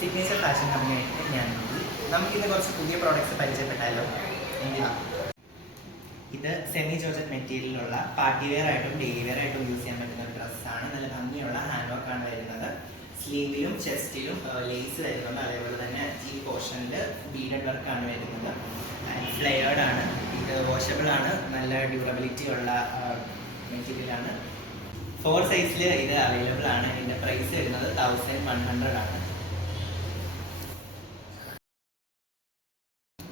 Signature fashion കമ്പനിയായിട്ട് ഞാൻ നമുക്കിന്ന് കുറച്ച് പുതിയ പ്രോഡക്റ്റ്സ് പരിചയപ്പെട്ടാലോ? ഇത് സെമി ജോർജറ്റ് മെറ്റീരിയലിലുള്ള പാർട്ടി വെയർ ആയിട്ടും ഡെയിലി വെയർ ആയിട്ടും യൂസ് ചെയ്യാൻ പറ്റുന്ന ഒരു ഡ്രസ്സാണ്. നല്ല ഭംഗിയുള്ള ഹാൻഡ് വർക്കാണ് വരുന്നത്. സ്ലീവിലും ചെസ്റ്റിലും ലേസ് വരുന്നുണ്ട്. അതേപോലെ തന്നെ ഈ പോർഷനിൽ ബീഡഡ് വർക്കാണ് വരുന്നത്. ഫ്ലെയർഡ് ആണ്. ഇത് വാഷബിൾ ആണ്. നല്ല ഡ്യൂറബിലിറ്റി ഉള്ള മെറ്റീരിയലാണ്. 4 സൈസിൽ ഇത് അവൈലബിൾ ആണ്. ഇതിൻ്റെ പ്രൈസ് വരുന്നത് 1100 ആണ്.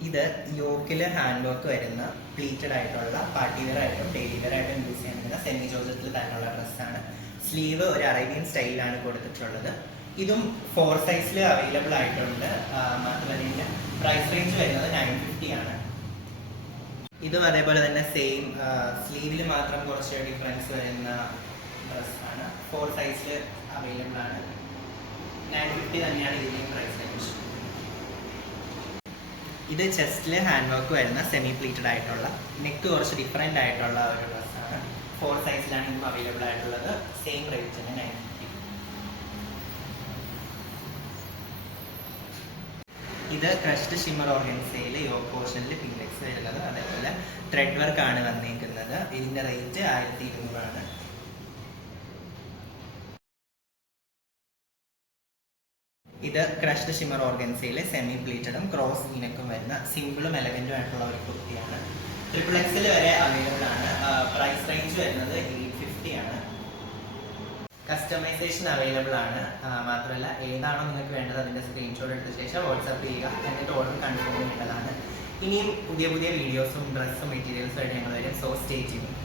ഇത് യോക്കിൽ ഹാൻഡ് വർക്ക് വരുന്ന പ്ലീറ്റഡ് ആയിട്ടുള്ള പാർട്ടി വെയർ ആയിട്ടും ഡെയിലി വെയർ ആയിട്ടും യൂസ് ചെയ്യാൻ പറ്റുന്ന സെമി ജോർജറ്റിൽ തന്നെയുള്ള ഡ്രസ്സാണ്. സ്ലീവ് ഒരു അറേബ്യൻ സ്റ്റൈലിലാണ് കൊടുത്തിട്ടുള്ളത്. ഇതും 4 സൈസിൽ അവൈലബിൾ ആയിട്ടുണ്ട്. മാത്രമല്ല ഇതിൻ്റെ പ്രൈസ് റേഞ്ച് വരുന്നത് 950 ആണ്. ഇതും അതേപോലെ തന്നെ സെയിം സ്ലീവിൽ മാത്രം കുറച്ച് ഡിഫറൻസ് വരുന്ന ഡ്രസ്സാണ്. 4 സൈസിൽ അവൈലബിൾ ആണ്. 950 തന്നെയാണ് ഇതിൻ്റെയും പ്രൈസ് റേഞ്ച്. ഇത് ചെസ്റ്റിൽ ഹാൻഡ് വർക്ക് വരുന്ന സെമി പ്ലീറ്റഡ് ആയിട്ടുള്ള നെക്ക് കുറച്ച് ഡിഫറെൻ്റ് ആയിട്ടുള്ള ഒരു ഡ്രസ്സാണ്. 4 സൈസിലാണ് ഇന്നും അവൈലബിൾ ആയിട്ടുള്ളത്. സെയിം റേറ്റ് തന്നെ 950. ഇത് ക്രഷ്ഡ് ഷിമ്മർ ഓർഗൻസയിൽ യോക്ക് പോർഷനിൽ പിൻലെക്സ് വരുന്നത്. അതേപോലെ ത്രെഡ് വർക്ക് ആണ് വന്നിരിക്കുന്നത്. ഇതിൻ്റെ റേറ്റ് 1200 ആണ്. ഇത് ക്രഷ്ഡ് ഷിമ്മർ ഓർഗൻസയിലെ സെമി പ്ലീറ്റഡും ക്രോസ് വീനക്കും വരുന്ന സിമ്പിളും എലഗൻറ്റും ആയിട്ടുള്ള ഒരു കുർത്തിയാണ്. XXL വരെ അവൈലബിൾ ആണ്. പ്രൈസ് റേഞ്ച് വരുന്നത് 850 ആണ്. കസ്റ്റമൈസേഷൻ അവൈലബിൾ ആണ്. മാത്രമല്ല ഏതാണോ നിങ്ങൾക്ക് വേണ്ടത് അതിൻ്റെ സ്ക്രീൻഷോട്ട് എടുത്ത ശേഷം വാട്സാപ്പ് ചെയ്യുക. എന്നിട്ട് ഓർഡർ കൺഫേം ചെയ്യേണ്ടതാണ്. ഇനിയും പുതിയ പുതിയ വീഡിയോസും ഡ്രസ്സും മെറ്റീരിയൽസും ആയിട്ട് ഞങ്ങൾ വരും. So stay tuned.